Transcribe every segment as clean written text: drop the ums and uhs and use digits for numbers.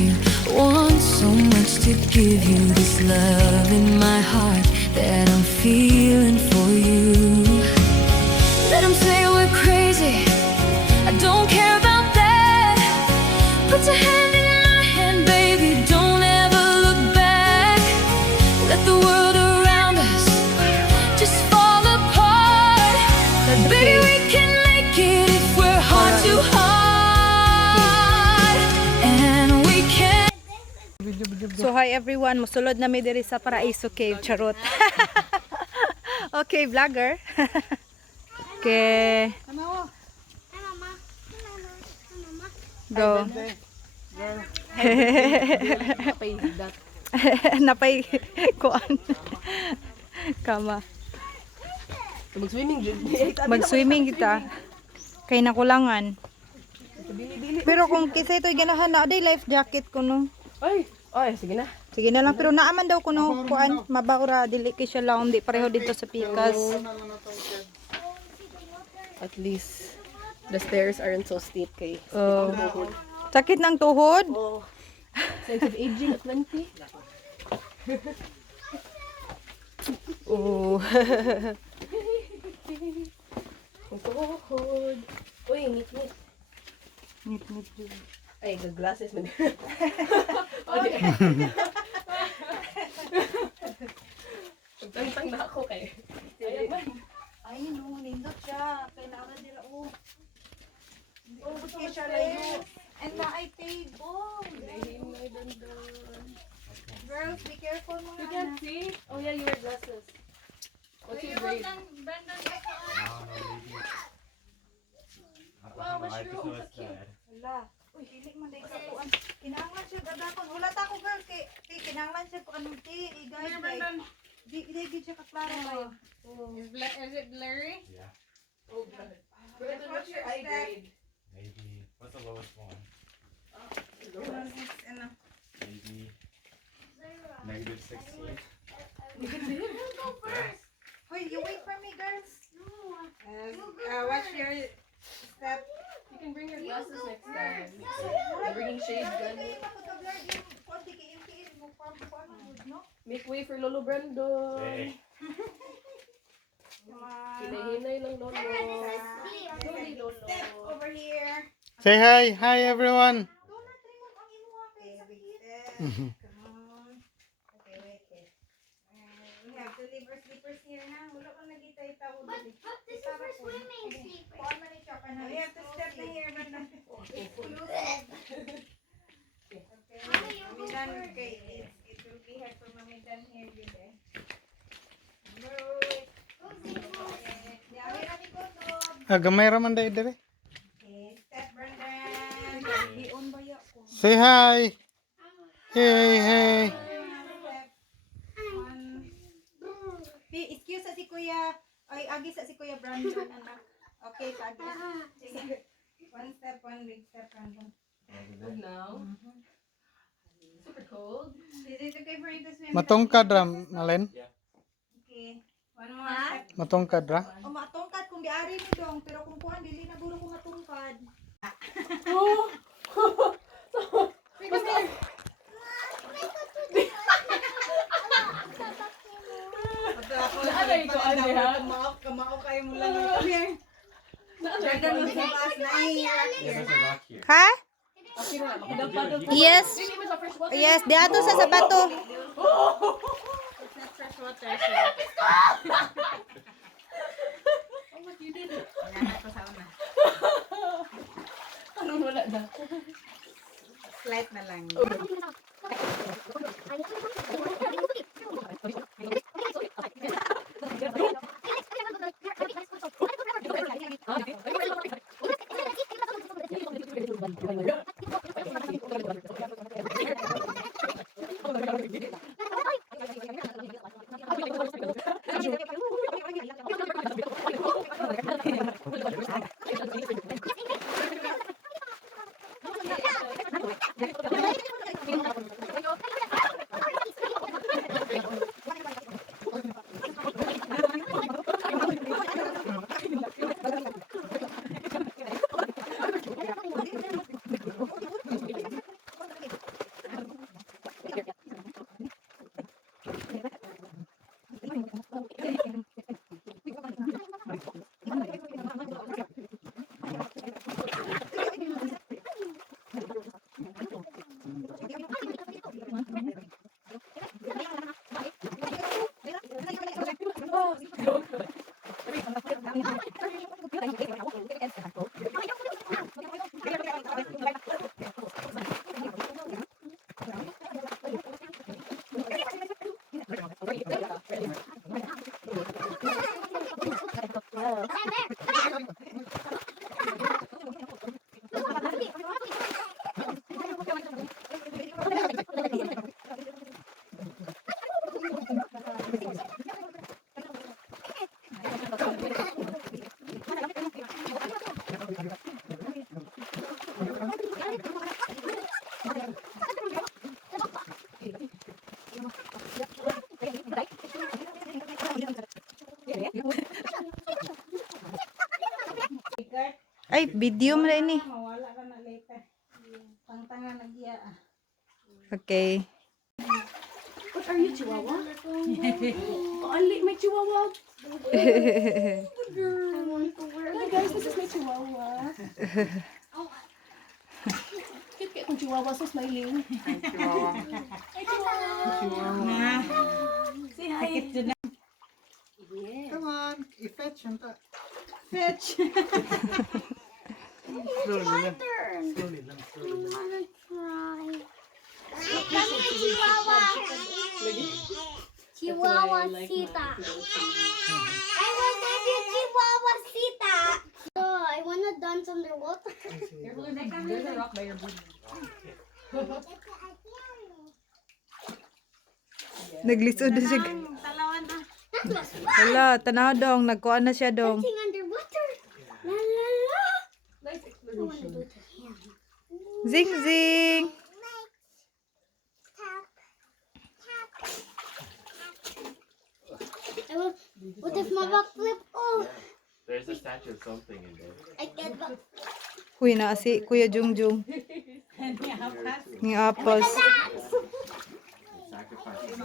you. Want so much to give you, this love in my heart that I'm feeling for you. Let them say we're crazy, I don't care about that. Put your hand in my hand, baby, don't ever look back. Let the world around us just fall apart. But baby, we can make it if we're heart to heart. And we can. So hi everyone, musulod na mi diri sa Paraiso Cave, charot. Okay, vlogger. Okay. Go. Napay kuan. Kama. Mag-swimming kita. Kay nakulangan. Pero kung kisa ito'y ganahan na, aday life jacket ko no. Ay, sige na. Sige na lang, pero naaman daw ko no, kuan, mabaura, dili kay siya lang, di pareho dito sa Pikas. At least, the stairs aren't so steep kay. Sakit ng tuhod? Oh. Sense of aging at 20. Oh. Ang tuhod. Uy, ngit-ngit. Ngit-ngit yun. Ay, glasses man. Tantang na ako kay. Ay, no, nindot siya. Kailangan nila, oh. Oh, buti siya layo. And na ay table. Girls, be careful mga You can't see? Oh yeah, you wear glasses. What's your grade? Wow, mushroom. Wala. Uy, hilig man dahil sa kuan. Kinahanglan siya dadakon. Wala ta ako girl. Kay kinahanglan siya kung anong ti. Guys, guys. Di siya kaklaro kayo. Is it blurry? Yeah, Oh god. Brandon, what's your eye grade? maybe. What's the lowest one? Maybe -16. Wait, you wait for me, girls. Watch your step. You can bring your glasses next time. I'm bringing shades, Gani. Make way for Lolo Brandon. Hey. Hinay-hinay lang, Lolo. Slowly, Lolo. Over here. Say hi. Hi, everyone. Come on. Okay, wait. We have to leave our slippers here na. Wala kang nagitay tao. But this is for swimming sleepers. We have to step na here, Brenda. Okay. Mamidan, okay. It will be hard for Mamidan here, Bide. Gamay raman dahil dire. Okay, step, Brendan. Hiyon ba ya ko? Say hi. Hey. Step. Excuse sa si Kuya. Ay, agi sa si Kuya Brandon, anak. Okay, tagi. Sige. One step, one big step, Brandon. Good now. Super cold. Is it okay for you to swim? Matongkad ra, Malen. Okay. One more step. Matongkad ra. O matungkad kung diari ni dong, pero kung kuan dili na guro ko matungkad. Kamao kayo mo lang. Come here. Brandon, mo sa taas na There's a rock here. Ha? Yes. This was the first one. Yes, di ato sa sapato. Anong wala na? Slight na lang. Ay, video mo na ini. Mawala ka na later. Pangtanga nagya. Okay. What are you, Chihuahua? Oh, Ali, my Chihuahua. Good girl. Hi guys, this is my Chihuahua. Cute kong Chihuahua, so smiling. Hi Chihuahua. Say hi. Come on, i-fetch yun ta. Fetch. Slowly lang. Turn. Slowly lang. I wanna try. Come here, Chihuahua. Chihuahua Sita. I want to be Chihuahua Sita. Oh, I want to dance underwater. There's a rock by your booty. Naglisod na siya. Talawan na. That was fun. Wala, tanaw dong. Nagkuha na siya dong. Dancing underwater. La la la. Nice I want to exploration. do it to him. Zing zing. I will, what if my backflip? Oh, There's a statue of something in there. I get back. Uy, na si Kuya Jungjung. Ni apos. Sacrifice.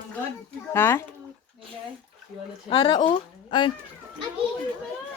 Ha? Ara o? Ay, Again.